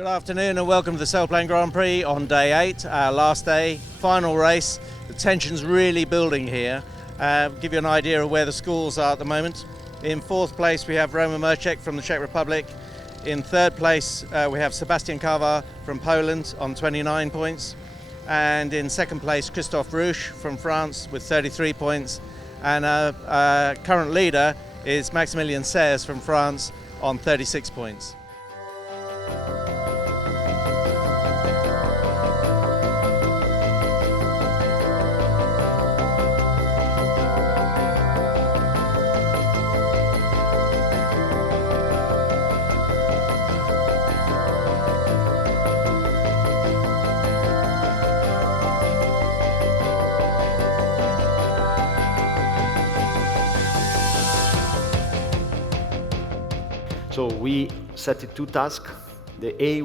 Good afternoon and welcome to the Sailplane Grand Prix on day 8, our last day, final race. The tension's really building here. Give you an idea of where the scores are at the moment. In 4th place we have Roman Mercek from the Czech Republic. In 3rd place we have Sebastian Kawa from Poland on 29 points. And in 2nd place Christophe Rouche from France with 33 points. And our current leader is Maximilien Serres from France on 36 points. So we set it 2 tasks. The A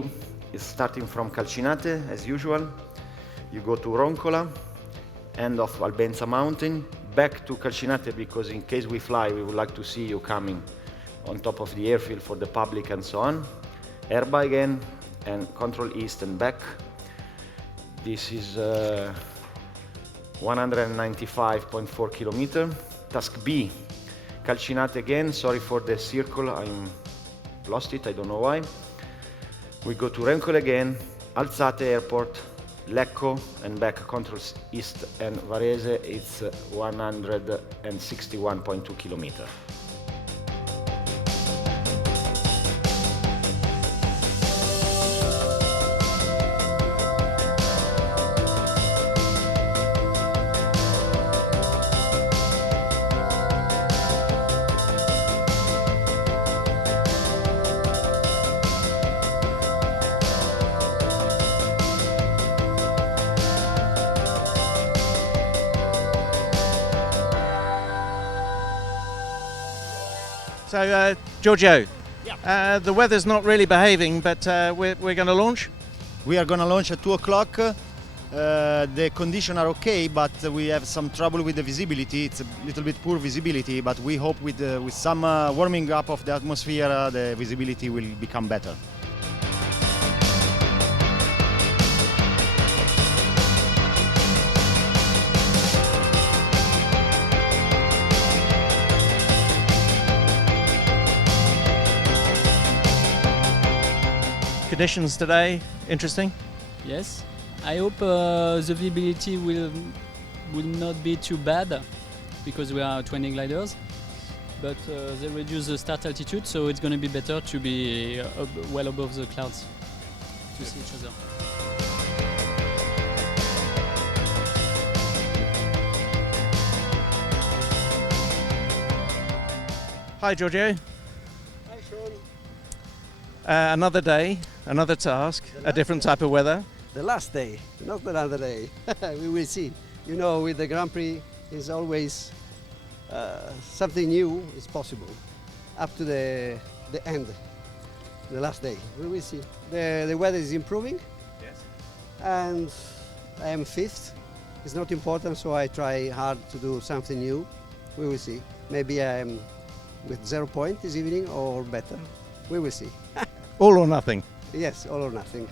is starting from Calcinate, as usual. You go to Roncola, end of Albenza Mountain, back to Calcinate, because in case we fly, we would like to see you coming on top of the airfield for the public and so on. Erba again, and control east and back. This is 195.4 kilometer. Task B, Calcinate again. Sorry for the circle, I'm lost it, I don't know why. We go to Roncola again, Alzate Airport, Lecco, and back controls east and Varese. It's 161.2 kilometer. So, Giorgio, Yeah. the weather's not really behaving, but we're going to launch. We are going to launch at 2 o'clock. The conditions are okay, but we have some trouble with the visibility. It's a little bit poor visibility, but we hope with some warming up of the atmosphere, the visibility will become better. Conditions today, interesting. Yes, I hope the visibility will not be too bad because we are twinning gliders, but they reduce the start altitude, so it's going to be better to be well above the clouds to see each other. Hi, Giorgio. Hi, Sean. Another day, another task, a different type of weather. The last day, not another day. We will see. You know, with the Grand Prix, is always something new is possible. Up to the end, the last day. We will see. The weather is improving. Yes. And I am 5th. It's not important, so I try hard to do something new. We will see. Maybe I am with 0 point this evening or better. We will see. All or nothing. Yes, all or nothing.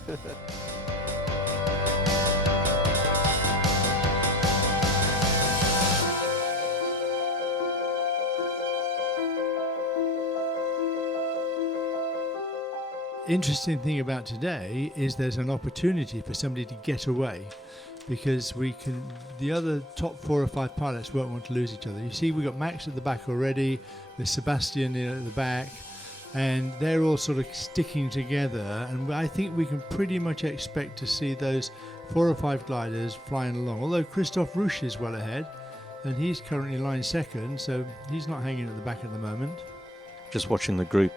Interesting thing about today is there's an opportunity for somebody to get away, because the other top 4 or 5 pilots won't want to lose each other. You see, we've got Max at the back already, with Sebastian at the back, and they're all sort of sticking together, and I think we can pretty much expect to see those 4 or 5 gliders flying along. Although Christophe Rouche is well ahead, and he's currently line 2nd, so he's not hanging at the back at the moment. Just watching the group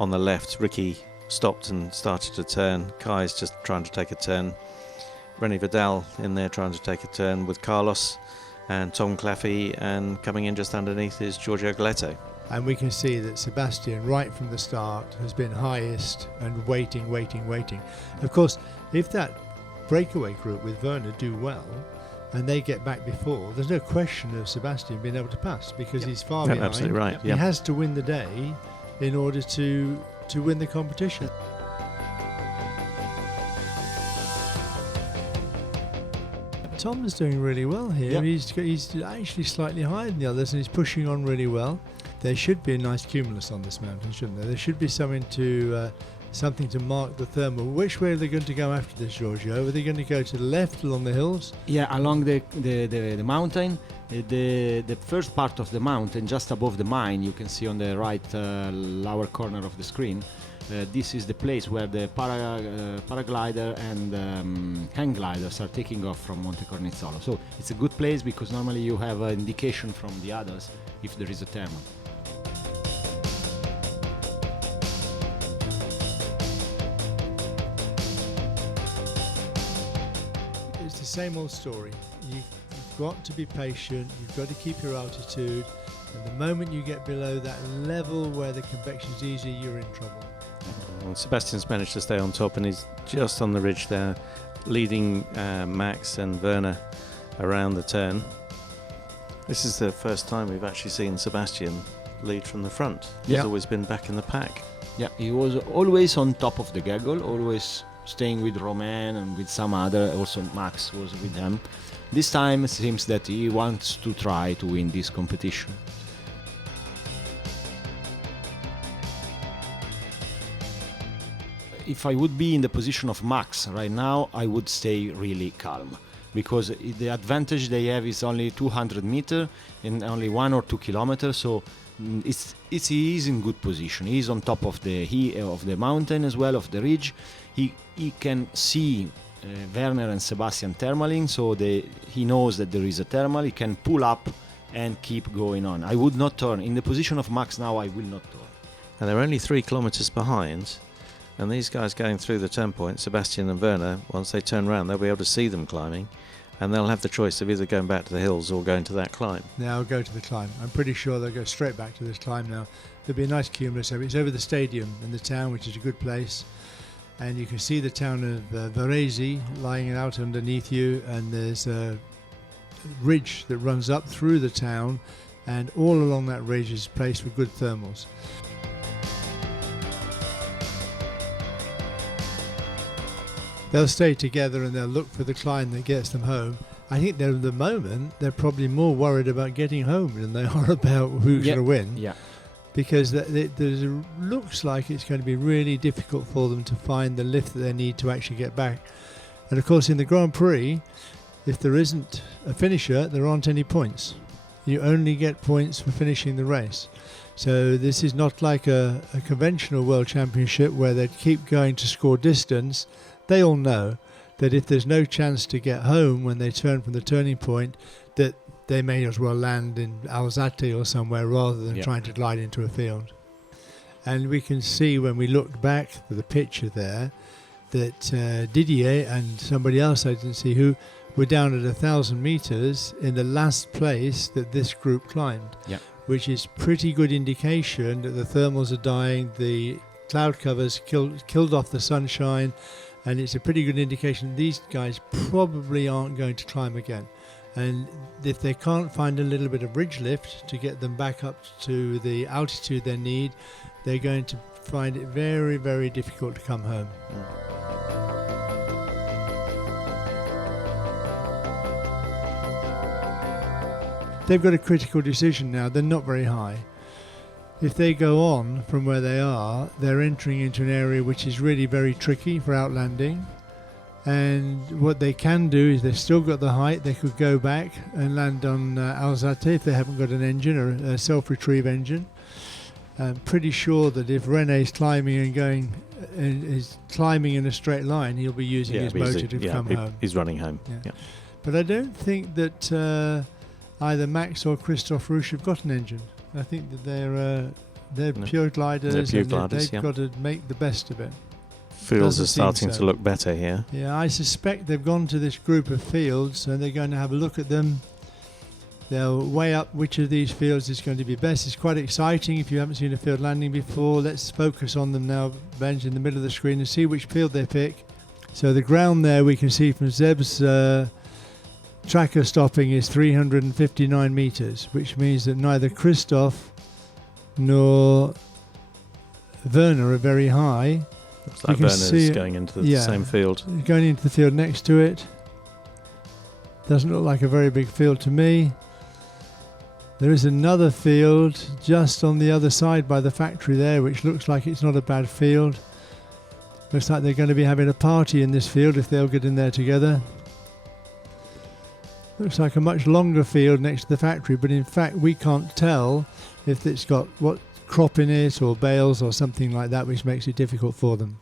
on the left, Ricky stopped and started to turn. Kai's just trying to take a turn. René Vidal in there trying to take a turn with Carlos and Tom Claffey, and coming in just underneath is Giorgio Galetto. And we can see that Sebastian, right from the start, has been highest and waiting. Of course, if that breakaway group with Werner do well, and they get back before, there's no question of Sebastian being able to pass, because he's far behind. Absolutely right. He has to win the day in order to win the competition. Tom's doing really well here. Yep. He's actually slightly higher than the others, and he's pushing on really well. There should be a nice cumulus on this mountain, shouldn't there? There should be something to mark the thermal. Which way are they going to go after this, Giorgio? Are they going to go to the left along the hills? Yeah, along the mountain, the first part of the mountain, just above the mine, you can see on the right lower corner of the screen. This is the place where the paraglider and hang gliders are taking off from Monte Cornizzolo. So it's a good place because normally you have an indication from the others if there is a thermal. It's the same old story. You've got to be patient, you've got to keep your altitude, and the moment you get below that level where the convection's easy, you're in trouble. Well, Sebastian's managed to stay on top, and he's just on the ridge there, leading Max and Werner around the turn. This is the first time we've actually seen Sebastian lead from the front. He's always been back in the pack. Yeah, he was always on top of the gaggle, always staying with Romain and with some other, also Max was with them. This time it seems that he wants to try to win this competition. If I would be in the position of Max right now, I would stay really calm, because the advantage they have is only 200 meters and only 1 or 2 kilometers, so he is in good position. He is on top of the mountain as well, of the ridge. He can see Werner and Sebastian thermaling, so he knows that there is a thermal. He can pull up and keep going on. I would not turn. In the position of Max now, I will not turn. And they're only 3 kilometers behind. And these guys going through the turn point, Sebastian and Werner, once they turn around, they'll be able to see them climbing, and they'll have the choice of either going back to the hills or going to that climb. Now go to the climb. I'm pretty sure they'll go straight back to this climb now. There'll be a nice cumulus over. It's over the stadium in the town, which is a good place. And you can see the town of Varese lying out underneath you, and there's a ridge that runs up through the town, and all along that ridge is a place with good thermals. They'll stay together and they'll look for the climb that gets them home. I think at the moment they're probably more worried about getting home than they are about who's going to win. Yeah. Because looks like it's going to be really difficult for them to find the lift that they need to actually get back. And of course in the Grand Prix, if there isn't a finisher, there aren't any points. You only get points for finishing the race. So this is not like a conventional World Championship where they keep going to score distance. They all know that if there's no chance to get home when they turn from the turning point, that they may as well land in Alzate or somewhere rather than trying to glide into a field. And we can see when we look back to the picture there that Didier and somebody else I didn't see who were down at 1,000 meters in the last place that this group climbed, which is pretty good indication that the thermals are dying, the cloud covers killed off the sunshine, and it's a pretty good indication these guys probably aren't going to climb again. And if they can't find a little bit of ridge lift to get them back up to the altitude they need, they're going to find it very, very difficult to come home. They've got a critical decision now. They're not very high. If they go on from where they are, they're entering into an area which is really very tricky for outlanding. And what they can do is they've still got the height. They could go back and land on Alzate if they haven't got an engine or a self-retrieve engine. I'm pretty sure that if René's climbing and is climbing in a straight line, he'll be using his motor to come home. He's running home. But I don't think that either Max or Christophe Rouche have got an engine. I think that they're pure gliders. They've got to make the best of it. Fields are starting to look better here. Yeah, I suspect they've gone to this group of fields and they're going to have a look at them. They'll weigh up which of these fields is going to be best. It's quite exciting if you haven't seen a field landing before. Let's focus on them now, Benj, in the middle of the screen and see which field they pick. So the ground there we can see from Zeb's tracker stopping is 359 meters, which means that neither Christophe nor Werner are very high. Looks like Werner's going into the same field. Going into the field next to it. Doesn't look like a very big field to me. There is another field just on the other side by the factory there, which looks like it's not a bad field. Looks like they're going to be having a party in this field if they'll get in there together. Looks like a much longer field next to the factory, but in fact we can't tell if it's got what crop in it or bales or something like that, which makes it difficult for them.